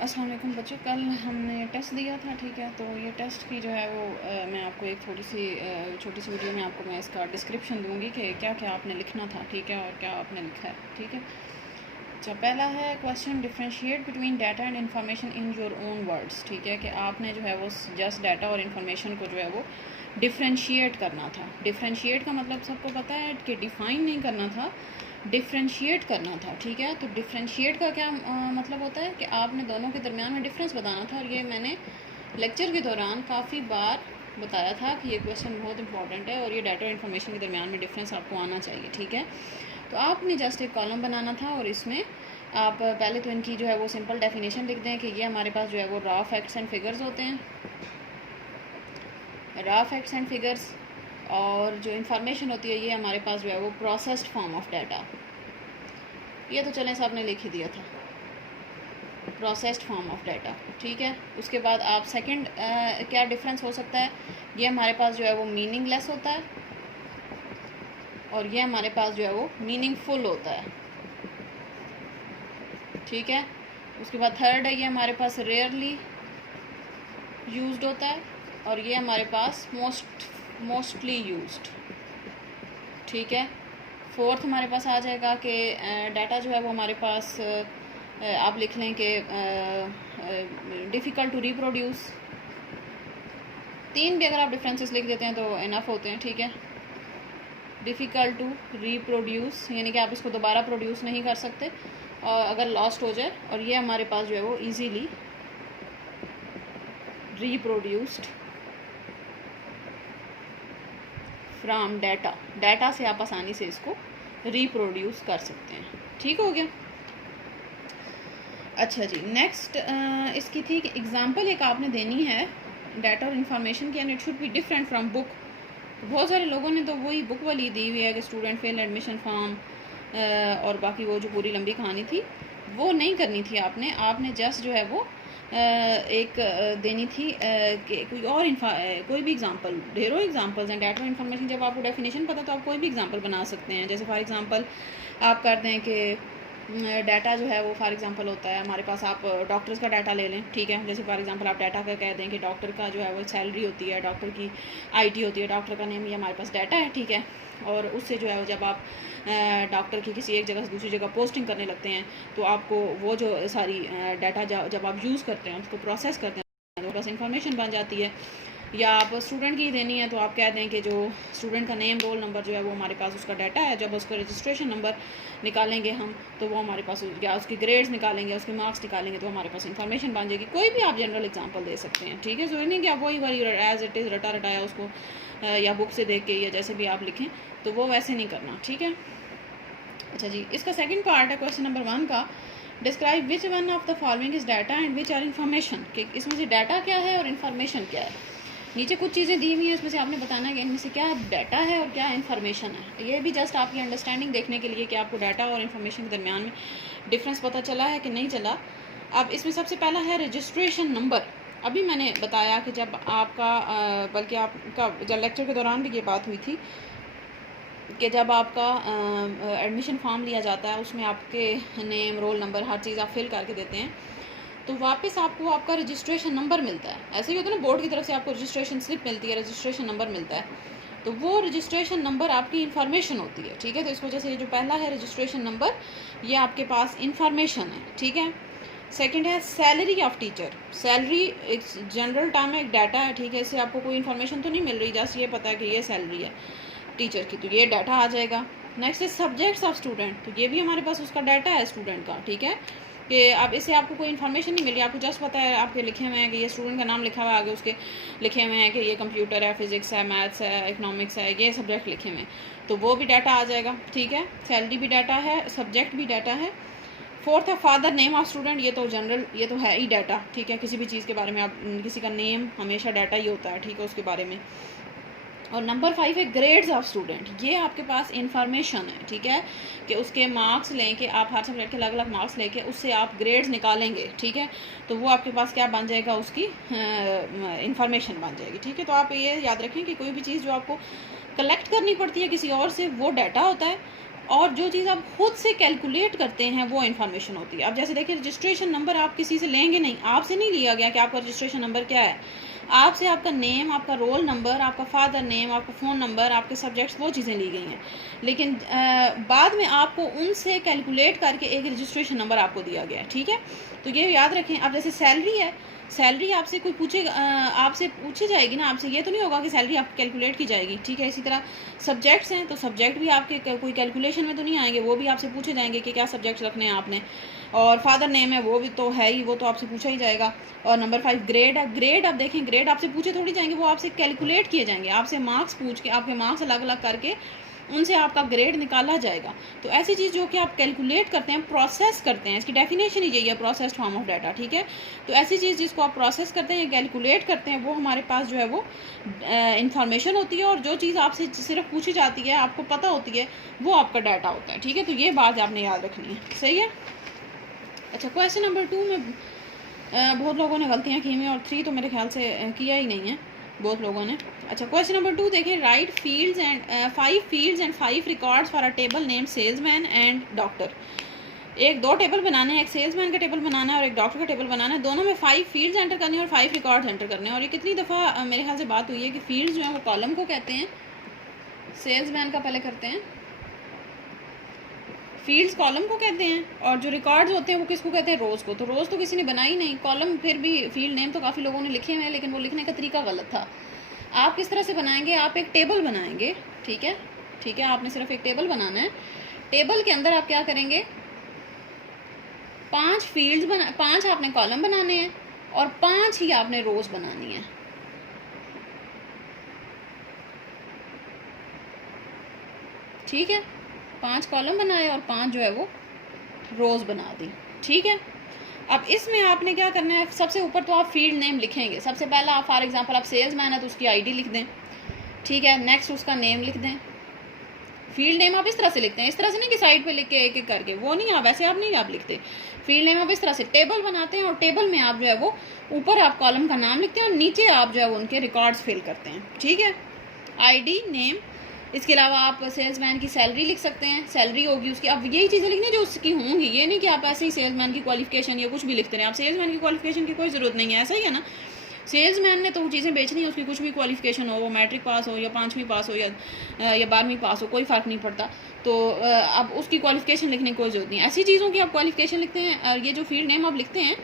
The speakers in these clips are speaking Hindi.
अस्सलाम वालेकुम बच्चों, कल हमने टेस्ट दिया था, ठीक है। तो ये टेस्ट की जो है वो मैं आपको एक छोटी सी वीडियो में आपको मैं इसका डिस्क्रिप्शन दूंगी कि क्या क्या आपने लिखना था, ठीक है, और क्या आपने लिखा है, ठीक है। अच्छा, पहला है question, differentiate between data and information in your own words, ठीक है, कि आपने जो है वो जस्ट डाटा और इन्फॉर्मेशन को जो है वो डिफ्रेंशिएट करना था। डिफ्रेंशिएट का मतलब सबको पता है कि डिफ़ाइन नहीं करना था, डिफ्रेंशिएट करना था, ठीक है। तो डिफ्रेंशिएट का क्या मतलब होता है कि आपने दोनों के दरमियान में डिफरेंस बताना था। और ये मैंने लेक्चर के दौरान काफ़ी बार बताया था कि ये क्वेश्चन बहुत इंपॉर्टेंट है और ये डाटा और इन्फॉर्मेशन के दरमियान में डिफरेंस आपको आना चाहिए, ठीक है। तो आपने जस्ट एक कॉलम बनाना था और इसमें आप पहले तो इनकी जो है वो सिंपल डेफिनेशन लिख दें कि ये हमारे पास जो है वो रॉ फैक्ट्स एंड फिगर्स होते हैं, रॉ फैक्ट्स एंड फिगर्स। और जो इन्फॉर्मेशन होती है ये हमारे पास जो है वो प्रोसेस्ड फॉर्म ऑफ डाटा। ये तो चलें साहब ने लिख ही दिया था, प्रोसेस्ड फॉर्म ऑफ डाटा, ठीक है। उसके बाद आप सेकंड क्या डिफरेंस हो सकता है, ये हमारे पास जो है वो मीनिंगलेस होता है और ये हमारे पास जो है वो मीनिंगफुल होता है, ठीक है। उसके बाद थर्ड है, ये हमारे पास रेयरली यूज्ड होता है और ये हमारे पास मोस्टली यूज्ड, ठीक है। फोर्थ हमारे पास आ जाएगा कि डाटा जो है वो हमारे पास आप लिख लें कि डिफ़िकल्ट टू रिप्रोड्यूस। तीन भी अगर आप डिफरेंसेस लिख देते हैं तो इनफ होते हैं, ठीक है। डिफ़िकल्ट टू रिप्रोड्यूस यानी कि आप इसको दोबारा प्रोड्यूस नहीं कर सकते और अगर लॉस्ट हो जाए। और ये हमारे पास जो है वो easily reproduced from data, data से आप आसानी से इसको रिप्रोड्यूस कर सकते हैं, ठीक हो गया। अच्छा जी, नेक्स्ट इसकी थी कि एग्जांपल एक आपने देनी है डाटा और इन्फॉर्मेशन की, and it should be different from book. बहुत सारे लोगों ने तो वही बुक वाली दी हुई है कि स्टूडेंट फेल एडमिशन फॉर्म और बाकी वो जो पूरी लंबी कहानी थी वो नहीं करनी थी आपने। आपने जस्ट जो है वो एक देनी थी कि कोई और कोई भी एग्जांपल, ढेरों एग्जांपल्स हैं डाटा और इन्फॉर्मेशन। जब आपको डेफिनेशन पता तो आप कोई भी एग्जांपल बना सकते हैं। जैसे फॉर एग्जांपल आप कर दें कि डाटा जो है वो फॉर एग्जांपल होता है हमारे पास, आप डॉक्टर्स का डाटा ले लें, ठीक है। जैसे फॉर एग्जांपल आप डाटा का कह दें कि डॉक्टर का जो है वो सैलरी होती है, डॉक्टर की आईटी होती है, डॉक्टर का नेम, ये हमारे पास डाटा है, ठीक है। और उससे जो है वो जब आप डॉक्टर की किसी एक जगह से दूसरी जगह पोस्टिंग करने लगते हैं तो आपको वो जो सारी डाटा जब आप यूज़ करते हैं उसको प्रोसेस करते हैं तो बस इंफॉर्मेशन बन जाती है। या आप स्टूडेंट की देनी है तो आप कह दें कि जो स्टूडेंट का नेम, रोल नंबर जो है वो हमारे पास उसका डाटा है। जब उसका रजिस्ट्रेशन नंबर निकालेंगे हम तो वो हमारे पास, या उसकी ग्रेड्स निकालेंगे, उसके मार्क्स निकालेंगे तो हमारे पास इन्फॉर्मेशन बन जाएगी। कोई भी आप जनरल एग्जांपल दे सकते हैं, ठीक है। जो नहीं कि आप वही एज इट इज़ रटा रटाया उसको या बुक से देख के या जैसे भी आप लिखें तो वो वैसे नहीं करना, ठीक है। अच्छा जी, इसका सेकंड पार्ट है क्वेश्चन नंबर 1 का, describe which one of the following is data and which are information, कि इसमें से डाटा क्या है और इन्फॉर्मेशन क्या है। नीचे कुछ चीज़ें दी हुई हैं, इसमें से आपने बताना है कि इनमें से क्या डाटा है और क्या इन्फॉर्मेशन है। ये भी जस्ट आपकी अंडरस्टैंडिंग देखने के लिए कि आपको डाटा और इन्फॉर्मेशन के दरमियान में डिफरेंस पता चला है कि नहीं चला। अब इसमें सबसे पहला है रजिस्ट्रेशन नंबर। अभी मैंने बताया कि जब आपका बल्कि आपका जब लेक्चर के दौरान भी ये बात हुई थी कि जब आपका एडमिशन फॉर्म लिया जाता है उसमें आपके नेम, रोल नंबर, हर चीज़ आप फिल करके देते हैं तो वापस आपको आपका रजिस्ट्रेशन नंबर मिलता है। ऐसे ही होता है ना, बोर्ड की तरफ से आपको रजिस्ट्रेशन स्लिप मिलती है, रजिस्ट्रेशन नंबर मिलता है, तो वो रजिस्ट्रेशन नंबर आपकी इन्फॉर्मेशन होती है, ठीक है। तो इस वजह से ये जो पहला है रजिस्ट्रेशन नंबर, ये आपके पास इन्फॉर्मेशन है, ठीक है। सेकंड है सैलरी ऑफ टीचर। सैलरी एक जनरल टर्म है, एक डाटा है, ठीक है। इससे आपको कोई इन्फॉर्मेशन तो नहीं मिल रही, जस्ट ये पता है कि ये सैलरी है टीचर की, तो ये डाटा आ जाएगा। नेक्स्ट है सब्जेक्ट्स ऑफ स्टूडेंट, तो ये भी हमारे पास उसका डाटा है स्टूडेंट का, ठीक है। कि अब इससे आपको कोई इन्फॉर्मेशन नहीं मिली, आपको जस्ट पता है, आपके लिखे हुए हैं कि ये स्टूडेंट का नाम लिखा हुआ है, आगे उसके लिखे हुए हैं कि ये कंप्यूटर है, फिजिक्स है, मैथ्स है, इकोनॉमिक्स है, ये सब्जेक्ट लिखे हुए हैं, तो वो भी डाटा आ जाएगा, ठीक है। सैलरी भी डाटा है, सब्जेक्ट भी डाटा है। फोर्थ है फादर नेम ऑफ स्टूडेंट, ये तो जनरल, ये तो है ही डाटा, ठीक है। किसी भी चीज़ के बारे में आप, किसी का नेम हमेशा डाटा ही होता है, ठीक है, उसके बारे में। और नंबर 5 है ग्रेड्स ऑफ स्टूडेंट, ये आपके पास इंफॉर्मेशन है, ठीक है, कि उसके मार्क्स लेके आप हर सब्जेक्ट के अलग अलग मार्क्स लेके उससे आप ग्रेड्स निकालेंगे, ठीक है। तो वो आपके पास क्या बन जाएगा, उसकी इंफॉर्मेशन बन जाएगी, ठीक है। तो आप ये याद रखें कि कोई भी चीज़ जो आपको कलेक्ट करनी पड़ती है किसी और से वो डाटा होता है, और जो चीज़ आप खुद से कैलकुलेट करते हैं वो इन्फॉर्मेशन होती है। अब जैसे देखिए रजिस्ट्रेशन नंबर आप किसी से लेंगे नहीं, आपसे नहीं लिया गया कि आपका रजिस्ट्रेशन नंबर क्या है, आपसे आपका नेम, आपका रोल नंबर, आपका फादर नेम, आपका फ़ोन नंबर, आपके सब्जेक्ट्स, वो चीज़ें ली गई हैं। लेकिन बाद में आपको उनसे कैलकुलेट करके एक रजिस्ट्रेशन नंबर आपको दिया गया है, ठीक है। तो ये याद रखें। अब जैसे सैलरी है, सैलरी आपसे कोई पूछेगा, आपसे पूछी जाएगी ना, आपसे ये तो नहीं होगा कि सैलरी आपकी कैलकुलेट की जाएगी, ठीक है। इसी तरह सब्जेक्ट्स हैं तो सब्जेक्ट भी आपके कोई कैलकुलेशन में तो नहीं आएंगे, वो भी आपसे पूछे जाएंगे कि क्या सब्जेक्ट्स रखने हैं आपने। और फादर नेम है वो भी तो है ही, वो तो आपसे पूछा ही जाएगा। और नंबर 5 ग्रेड है, ग्रेड आप देखें, ग्रेड आपसे पूछे थोड़ी जाएंगे, वो आपसे कैलकुलेट किए जाएंगे, आपसे मार्क्स पूछ के, आपके मार्क्स अलग अलग करके उनसे आपका ग्रेड निकाला जाएगा। तो ऐसी चीज़ जो कि आप कैलकुलेट करते हैं, प्रोसेस करते हैं, इसकी डेफिनेशन ही यही है, प्रोसेस्ड फॉर्म ऑफ डाटा, ठीक है। तो ऐसी चीज़ जिसको आप प्रोसेस करते हैं, कैलकुलेट करते हैं, वो हमारे पास जो है वो इंफॉर्मेशन होती है। और जो चीज़ आपसे सिर्फ पूछी जाती है, आपको पता होती है, वो आपका डाटा होता है, ठीक है। तो ये बात आपने याद रखनी है, सही है। अच्छा, क्वेश्चन नंबर 2 में बहुत लोगों ने गलतियाँ की हुई हैं, और 3 तो मेरे ख्याल से किया ही नहीं है बहुत लोगों ने। अच्छा, क्वेश्चन नंबर 2 देखें। Right fields and 5 fields and 5 records for a table name salesman and doctor. एक 2 टेबल बनाने हैं, एक सेल्समैन का टेबल बनाना है और एक डॉक्टर का टेबल बनाना है। दोनों में 5 फील्ड्स एंटर करनी है और 5 रिकॉर्ड्स एंटर करने हैं। और ये कितनी दफ़ा मेरे ख्याल से बात हुई है कि फील्ड्स जो है वो कॉलम को कहते हैं, सेल्समैन का पहले करते हैं, फील्ड्स कॉलम को कहते हैं, और जो रिकॉर्ड्स होते हैं वो किसको कहते हैं, रोज़ को। तो रोज़ तो किसी ने बनाई नहीं, कॉलम फिर भी फील्ड नेम तो काफ़ी लोगों ने लिखे हुए हैं, लेकिन वो लिखने का तरीका गलत था। आप किस तरह से बनाएंगे, आप एक टेबल बनाएंगे, ठीक है, ठीक है। आपने सिर्फ एक टेबल बनाना है। टेबल के अंदर आप क्या करेंगे, 5 फील्ड्स 5 आपने कॉलम बनाने हैं और 5 ही आपने रोज बनानी है, ठीक है। 5 कॉलम बनाए और 5 जो है वो रोज बना दी, ठीक है। अब इसमें आपने क्या करना है, सबसे ऊपर तो आप फील्ड नेम लिखेंगे। सबसे पहला आप फॉर एग्जांपल आप सेल्समैन है तो उसकी आईडी लिख दें, ठीक है। नेक्स्ट उसका नेम लिख दें। फील्ड नेम आप इस तरह से लिखते हैं, इस तरह से नहीं कि साइड पे लिख के एक एक करके, वो नहीं, आप वैसे आप नहीं आप लिखते। फील्ड नेम आप इस तरह से टेबल बनाते हैं और टेबल में आप जो है वो ऊपर आप कॉलम का नाम लिखते हैं और नीचे आप जो है वो उनके रिकॉर्ड्स फिल करते हैं, ठीक है। आईडी, नेम, इसके अलावा आप सेल्समैन की सैलरी लिख सकते हैं, सैलरी होगी उसकी। अब यही चीज़ें लिखनी जो उसकी होंगी, ये नहीं कि आप ऐसे ही सेल्समैन की क्वालिफिकेशन या कुछ भी लिखते हैं। आप सेल्समैन की क्वालिफिकेशन की कोई ज़रूरत नहीं है, ऐसा ही है ना। सेल्समैन ने तो वो चीज़ें बेचनी है, उसकी कुछ भी क्वालिफिकेशन हो, वो मैट्रिक पास हो या 5वीं पास हो या 12वीं पास हो, कोई फ़र्क नहीं पड़ता। तो अब उसकी क्वालिफिकेशन लिखने की कोई ज़रूरत नहीं है। ऐसी चीज़ों की आप क्वालिफिकेशन लिखते हैं। और ये जो फील्ड नेम आप लिखते हैं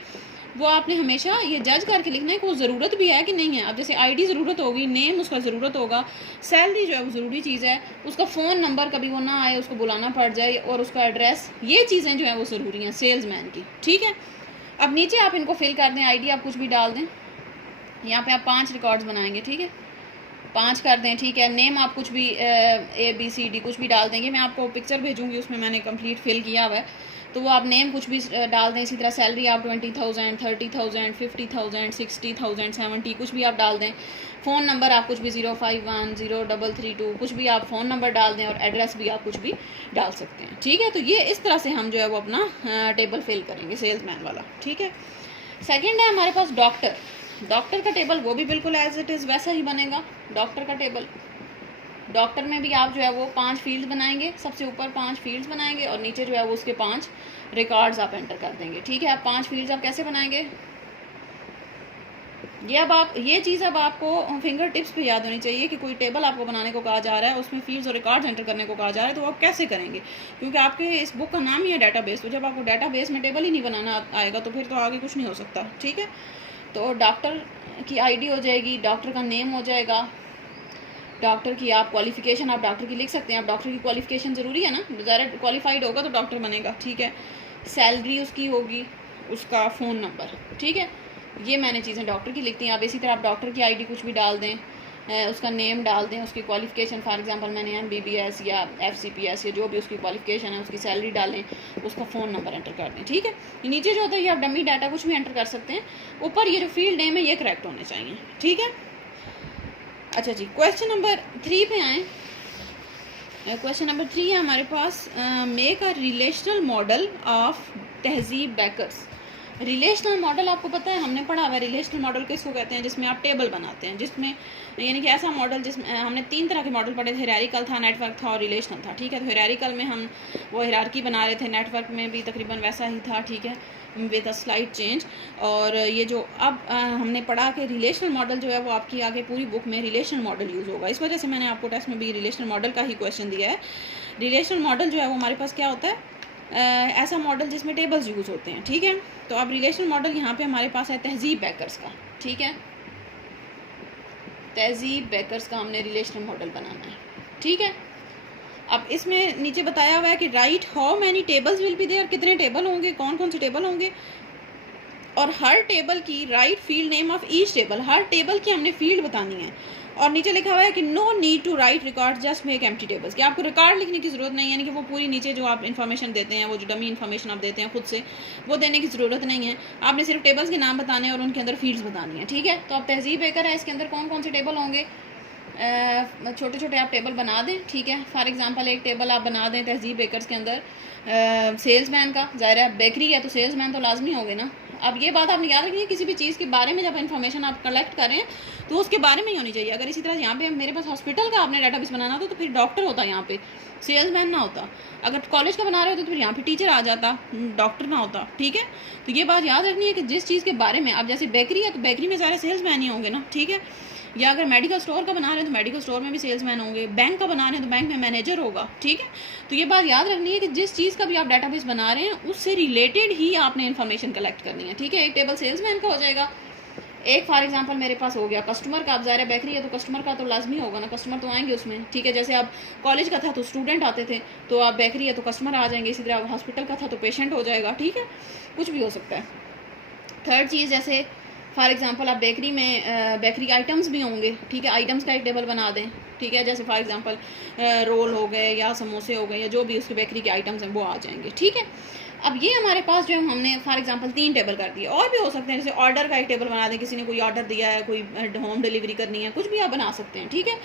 वो आपने हमेशा ये जज करके लिखना है कि वो ज़रूरत भी है कि नहीं है। अब जैसे आईडी ज़रूरत होगी, नेम उसका ज़रूरत होगा, सैलरी जो है वो ज़रूरी चीज़ है, उसका फ़ोन नंबर कभी वो ना आए, उसको बुलाना पड़ जाए, और उसका एड्रेस, ये चीज़ें जो है वो ज़रूरी हैं सेल्समैन की, ठीक है। अब नीचे आप इनको फिल कर दें, आईडी आप कुछ भी डाल दें। यहाँ पे आप 5 रिकॉर्ड्स बनाएंगे, ठीक है, 5 कर दें, ठीक है। नेम आप कुछ भी ABCD कुछ भी डाल देंगे, मैं आपको पिक्चर भेजूँगी, उसमें मैंने कंप्लीट फिल किया हुआ है, तो वो आप नेम कुछ भी डाल दें। इसी तरह सैलरी आप 20,000, 30,000, 50,000, 60,000, 70 कुछ भी आप डाल दें। फ़ोन नंबर आप कुछ भी 0510332 कुछ भी आप फ़ोन नंबर डाल दें, और एड्रेस भी आप कुछ भी डाल सकते हैं, ठीक है। तो ये इस तरह से हम जो है वो अपना टेबल फिल करेंगे सेल्समैन वाला, ठीक है। सेकेंड है हमारे पास डॉक्टर। डॉक्टर का टेबल वो भी बिल्कुल एज इट इज़ वैसा ही बनेगा। डॉक्टर का टेबल, डॉक्टर में भी आप जो है वो 5 फील्ड्स बनाएंगे, सबसे ऊपर 5 फील्ड्स बनाएंगे और नीचे जो है वो उसके 5 रिकॉर्ड्स आप एंटर कर देंगे, ठीक है। आप 5 फील्ड्स आप कैसे बनाएंगे, ये चीज़ अब आपको फिंगर टिप्स पे याद होनी चाहिए कि कोई टेबल आपको बनाने को कहा जा रहा है, उसमें फील्ड्स और रिकॉर्ड्स एंटर करने को कहा जा रहा है, तो आप कैसे करेंगे, क्योंकि आपके इस बुक का नाम ही है डेटाबेस। तो जब आपको डेटाबेस में टेबल ही नहीं बनाना आएगा तो फिर तो आगे कुछ नहीं हो सकता, ठीक है। तो डॉक्टर की आईडी हो जाएगी, डॉक्टर का नेम हो जाएगा, डॉक्टर की आप क्वालिफिकेशन आप डॉक्टर की लिख सकते हैं। आप डॉक्टर की क्वालिफिकेशन ज़रूरी है ना, ज़रा क्वालिफाइड होगा तो डॉक्टर बनेगा, ठीक है। सैलरी उसकी होगी, उसका फ़ोन नंबर, ठीक है। ये मैंने चीज़ें डॉक्टर की लिखती हैं। आप इसी तरह आप डॉक्टर की आईडी कुछ भी डाल दें, उसका नेम डाल दें, उसकी क्वालिफिकेशन फॉर एग्जांपल मैंने MBBS या FCPS या जो भी उसकी क्वालिफिकेशन है उसकी सैलरी डालें, उसका फ़ोन नंबर एंटर कर दें, ठीक है। नीचे जो होता है ये आप डमी डाटा कुछ भी एंटर कर सकते हैं। ऊपर ये जो फील्ड नेम है ये करेक्ट होने चाहिए, ठीक है। अच्छा जी, क्वेश्चन नंबर 3 पे आएँ। क्वेश्चन नंबर 3 है हमारे पास, make a relational model of Tahzeeb bakers. Relational model आपको पता है, हमने पढ़ा हुआ है रिलेशनल मॉडल किसको कहते हैं, जिसमें आप टेबल बनाते हैं, जिसमें यानी कि ऐसा मॉडल जिसमें हमने 3 तरह के मॉडल पढ़े थे, हायरार्किकल था, नेटवर्क था और रिलेशनल था, ठीक है। तो हायरार्किकल में हम वो हायरार्की बना रहे थे, नेटवर्क में भी तकरीबन वैसा ही था, ठीक है, विद अ स्लाइट चेंज। और ये जो अब हमने पढ़ा कि रिलेशनल मॉडल जो है वो आपकी आगे पूरी बुक में रिलेशनल मॉडल यूज़ होगा, इस वजह से मैंने आपको टेस्ट में भी रिलेशनल मॉडल का ही क्वेश्चन दिया है। रिलेशनल मॉडल जो है वो हमारे पास क्या होता है, ऐसा मॉडल जिसमें टेबल्स यूज़ होते हैं, ठीक है। तो अब रिलेशनल मॉडल यहाँ पे हमारे पास है तहजीब बेकर्स का, ठीक है, तहजीब बेकर्स का हमने रिलेशनल मॉडल बनाना है, ठीक है। अब इसमें नीचे बताया हुआ है कि write how many tables will be there, कितने टेबल होंगे, कौन कौन से टेबल होंगे, और हर टेबल की write field name of each table, हर टेबल की हमने फील्ड बतानी है। और नीचे लिखा हुआ है कि no need to write record, just make empty tables, कि आपको रिकॉर्ड लिखने की ज़रूरत नहीं है, यानी कि वो पूरी नीचे जो आप इन्फॉर्मेशन देते हैं, वो जो डमी इन्फॉर्मेशन आप देते हैं खुद से, वो देने की ज़रूरत नहीं है। आपने सिर्फ टेबल्स के नाम बताने हैं और उनके अंदर फील्ड्स बतानी है, ठीक है। तो अब तहजीब बेकर है, इसके अंदर कौन कौन से टेबल होंगे, छोटे छोटे आप टेबल बना दें, ठीक है। फॉर एग्जांपल एक टेबल आप बना दें तहजीब बेकर्स के अंदर सेल्समैन का, ज़ाहिर है बेकरी है तो सेल्समैन तो लाजमी होंगे ना। अब ये बात आपने याद रखनी है, किसी भी चीज़ के बारे में जब इन्फॉर्मेशन आप कलेक्ट करें तो उसके बारे में ही होनी चाहिए। अगर इसी तरह यहाँ पे मेरे पास हॉस्पिटल का आपने डाटाबेस बनाना होता तो फिर डॉक्टर होता, यहाँ पे सेल्समैन ना होता। अगर कॉलेज का बना रहे होते तो फिर यहाँ पे टीचर आ जाता, डॉक्टर ना होता, ठीक है। तो ये बात याद रखनी है कि जिस चीज़ के बारे में, अब जैसे बेकरी है तो बेकरी में सारे सेल्समैन ही होंगे ना, ठीक है। या अगर मेडिकल स्टोर का बना रहे हैं तो मेडिकल स्टोर में भी सेल्समैन होंगे, बैंक का बना रहे हैं तो बैंक में मैनेजर होगा, ठीक है। तो ये बात याद रखनी है कि जिस चीज़ का भी आप डाटाबेस बना रहे हैं उससे रिलेटेड ही आपने इन्फॉर्मेशन कलेक्ट करनी है, ठीक है। एक टेबल सेल्समैन का हो जाएगा, एक फॉर एग्जांपल मेरे पास हो गया कस्टमर का। अब ज़ाहिर है बेकरी है तो कस्टमर का तो लाजमी होगा ना, कस्टमर तो आएंगे उसमें, ठीक है। जैसे अब कॉलेज का था तो स्टूडेंट आते थे, तो अब बेकरी है तो कस्टमर आ जाएंगे, इसी तरह हॉस्पिटल का था तो पेशेंट हो जाएगा, ठीक है, कुछ भी हो सकता है। थर्ड चीज़, जैसे फॉर एग्जांपल आप बेकरी में बेकरी आइटम्स भी होंगे, ठीक है, आइटम्स का एक टेबल बना दें, ठीक है। जैसे फॉर एग्जांपल रोल हो गए या समोसे हो गए या जो भी उसके बेकरी के आइटम्स हैं वो आ जाएंगे, ठीक है। अब ये हमारे पास जो है हमने फॉर एग्जांपल 3 टेबल कर दिए, और भी हो सकते हैं, जैसे ऑर्डर का एक टेबल बना दें, किसी ने कोई ऑर्डर दिया है, कोई होम डिलीवरी करनी है, कुछ भी आप बना सकते हैं, ठीक है।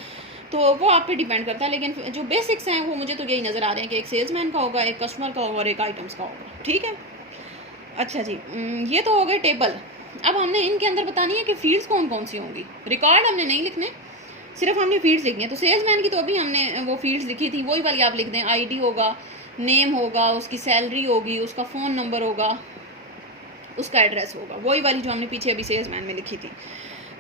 तो वो आप पे डिपेंड करता है, लेकिन जो बेसिक्स हैं वो मुझे तो यही नज़र आ रहे हैं कि एक सेल्समैन का होगा, एक कस्टमर का होगा और एक आइटम्स का होगा, ठीक है। अच्छा जी, ये तो हो गए टेबल। अब हमने इनके अंदर बतानी है कि फील्ड्स कौन कौन सी होंगी। रिकॉर्ड हमने नहीं लिखने, सिर्फ हमने फील्ड्स लिखनी है। तो सेल्समैन की तो अभी हमने वो फील्ड्स लिखी थी, वही वाली आप लिख दें। आईडी होगा, नेम होगा, उसकी सैलरी होगी, उसका फ़ोन नंबर होगा, उसका एड्रेस होगा, वही वाली जो हमने पीछे अभी सेल्समैन में लिखी थी।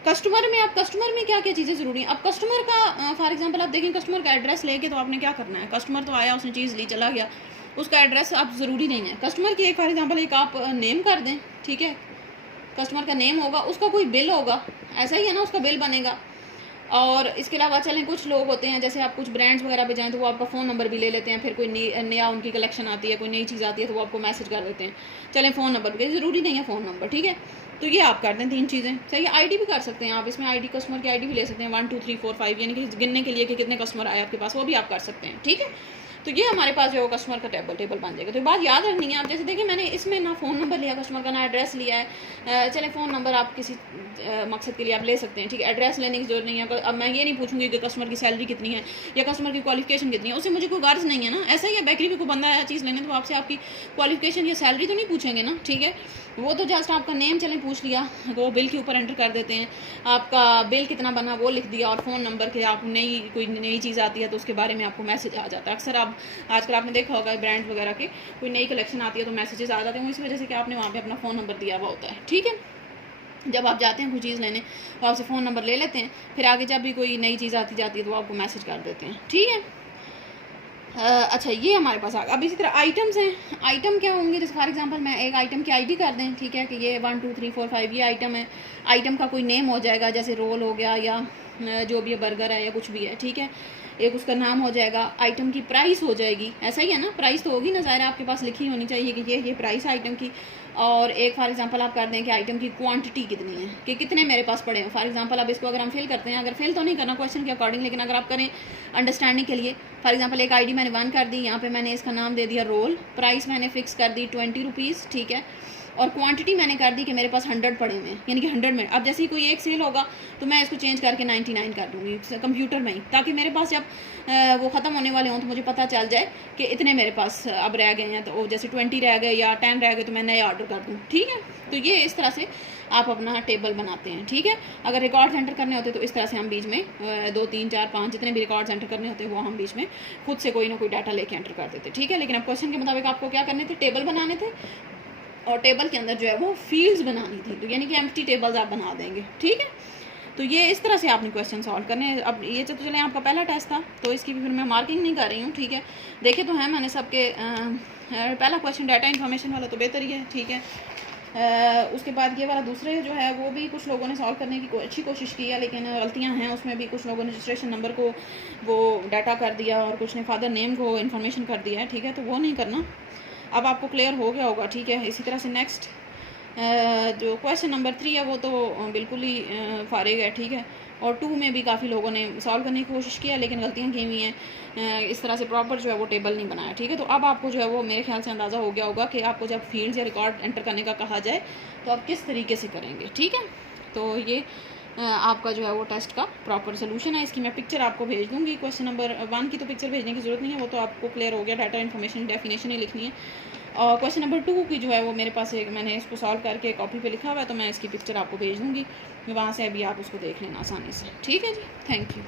कस्टमर में, अब कस्टमर में क्या क्या चीज़ें ज़रूरी हैं। अब कस्टमर का फॉर एग्जांपल आप देखें, कस्टमर का एड्रेस लेके तो आपने क्या करना है, कस्टमर तो आया, उसने चीज़ ली, चला गया, उसका एड्रेस अब ज़रूरी नहीं है। कस्टमर की एक फॉर एग्जांपल एक आप नेम कर दें, ठीक है, कस्टमर का नेम होगा, उसका कोई बिल होगा, ऐसा ही है ना, उसका बिल बनेगा। और इसके अलावा चलें, कुछ लोग होते हैं जैसे आप कुछ ब्रांड्स वगैरह पे जाएं तो वो आपका फ़ोन नंबर भी ले लेते हैं, फिर कोई नया उनकी कलेक्शन आती है, कोई नई चीज़ आती है तो वो आपको मैसेज कर देते हैं, चलें फ़ोन नंबर भी, ज़रूरी नहीं है फ़ोन नंबर, ठीक है। तो ये आप कर दें 3 चीज़ें, सही है। आईडी भी कर सकते हैं आप, इसमें आईडी कस्टमर की आईडी भी ले सकते हैं, 1 2 3 4 5, यानी कि गिनने के लिए कि कितने कस्टमर आए आपके पास, वो भी आप कर सकते हैं, ठीक है। तो ये हमारे पास जो कस्टमर का टेबल बन जाएगा। तो ये बात याद रखनी है। आप जैसे देखिए, मैंने इसमें ना फ़ोन नंबर लिया कस्टमर का, ना एड्रेस लिया है। चले फ़ोन नंबर आप किसी मकसद के लिए आप ले सकते हैं, ठीक है, एड्रेस लेने की जरूरत नहीं है। अब मैं ये नहीं पूछूंगी कि कस्टमर की सैलरी कितनी है या कस्टमर की क्वालिफिकेशन कितनी है, उससे मुझे कोई गर्ज नहीं है ना। ऐसा ही है, बेकरी में कोई बंदा आया चीज़ लेने तो आपसे आपकी क्वालिफिकेशन या सैलरी तो नहीं पूछेंगे ना, ठीक है। वो तो जस्ट आपका नेम चलें पूछ लिया, वो बिल के ऊपर एंटर कर देते हैं, आपका बिल कितना बना वो लिख दिया, और फ़ोन नंबर के आप कोई नई चीज़ आती है तो उसके बारे में आपको मैसेज आ जाता है। अक्सर आप आजकल आपने देखा होगा ब्रांड वगैरह के कोई नई कलेक्शन आती है तो मैसेजेस आ जाते हैं, इसी वजह से कि आपने वहाँ पे अपना फ़ोन नंबर दिया हुआ होता है, ठीक है। जब आप जाते हैं कोई चीज़ लेने तो आपसे फ़ोन नंबर ले लेते हैं, फिर आगे जब भी कोई नई चीज़ आती जाती है तो आपको मैसेज कर देते हैं, ठीक है। अच्छा, ये हमारे पास आ गया। अब इसी तरह आइटम्स हैं। आइटम क्या होंगे, जैसे फॉर एग्जांपल मैं एक आइटम की आईडी कर दें, ठीक है, कि ये 1 2 3 4 5 ये आइटम है। आइटम का कोई नेम हो जाएगा, जैसे रोल हो गया या जो भी है, बर्गर है या कुछ भी है, ठीक है, एक उसका नाम हो जाएगा। आइटम की प्राइस हो जाएगी, ऐसा ही है ना, प्राइस तो होगी ना, ज़ाहिर आपके पास लिखी होनी चाहिए कि ये प्राइस है आइटम की। और एक फॉर एग्जांपल आप कर दें कि आइटम की क्वांटिटी कितनी है, कि कितने मेरे पास पड़े हैं। फॉर एग्जांपल अब इसको अगर हम फिल करते हैं, अगर फिल तो नहीं करना क्वेश्चन के अकॉर्डिंग, लेकिन अगर आप करें अंडरस्टैंडिंग के लिए, फॉर एग्जांपल एक आईडी मैंने 1 कर दी, यहाँ पे मैंने इसका नाम दे दिया रोल, प्राइस मैंने फिक्स कर दी 20 रुपीज़, ठीक है। और क्वांटिटी मैंने कर दी कि मेरे पास 100 पड़े हुए हैं, यानी कि 100 में। अब जैसे ही कोई एक सेल होगा तो मैं इसको चेंज करके 99 कर दूँगी कंप्यूटर में ही, ताकि मेरे पास जब वो ख़त्म होने वाले हों तो मुझे पता चल जाए कि इतने मेरे पास अब रह गए हैं। तो जैसे 20 रह गए या 10 रह गए तो मैं नया ऑर्डर कर दूँ, ठीक है। तो ये इस तरह से आप अपना टेबल बनाते हैं, ठीक है। अगर रिकॉर्ड्स एंटर करने होते तो इस तरह से हम बीच में 2 3 4 5 जितने भी रिकॉर्ड्स एंटर करने होते वो हम बीच में खुद से कोई ना कोई डाटा लेके एंटर कर देते, ठीक है। लेकिन अब क्वेश्चन के मुताबिक आपको क्या करने थे, टेबल बनाने थे और टेबल के अंदर जो है वो फील्ड्स बनानी थी, तो यानी कि एम्प्टी टेबल्स आप बना देंगे, ठीक है। तो ये इस तरह से आपने क्वेश्चन सॉल्व करने हैं। अब ये तो चलें आपका पहला टेस्ट था तो इसकी भी फिर मैं मार्किंग नहीं कर रही हूँ, ठीक है। देखे तो है मैंने सबके पहला क्वेश्चन डाटा इन्फॉर्मेशन वाला तो बेहतर ही है, ठीक है। उसके बाद ये वाला दूसरे जो है वो भी कुछ लोगों ने सॉल्व करने की अच्छी कोशिश की है, लेकिन गलतियां हैं उसमें भी। कुछ लोगों ने रजिस्ट्रेशन नंबर को वो डाटा कर दिया और कुछ ने फादर नेम को इन्फॉर्मेशन कर दिया है, ठीक है। तो वो नहीं करना, अब आपको क्लियर हो गया होगा, ठीक है। इसी तरह से नेक्स्ट जो क्वेश्चन नंबर 3 है वो तो बिल्कुल ही फारिग है, ठीक है। और 2 में भी काफ़ी लोगों ने सॉल्व करने की कोशिश किया लेकिन गलतियां की हुई हैं, इस तरह से प्रॉपर जो है वो टेबल नहीं बनाया, ठीक है। तो अब आपको जो है वो मेरे ख्याल से अंदाज़ा हो गया होगा कि आपको जब फील्ड्स या रिकॉर्ड एंटर करने का कहा जाए तो आप किस तरीके से करेंगे, ठीक है। तो ये आपका जो है वो टेस्ट का प्रॉपर सोल्यूशन है। इसकी मैं पिक्चर आपको भेज दूँगी। क्वेश्चन नंबर 1 की तो पिक्चर भेजने की ज़रूरत नहीं है, वो तो आपको क्लियर हो गया, डाटा इन्फॉर्मेशन डेफिनेशन ही लिखनी है। और क्वेश्चन नंबर 2 की जो है वो मेरे पास एक मैंने इसको सॉल्व करके कॉपी पे लिखा हुआ है, तो मैं इसकी पिक्चर आपको भेज दूँगी, वहाँ से अभी आप उसको देख लेना आसानी से, ठीक है जी। Thank you.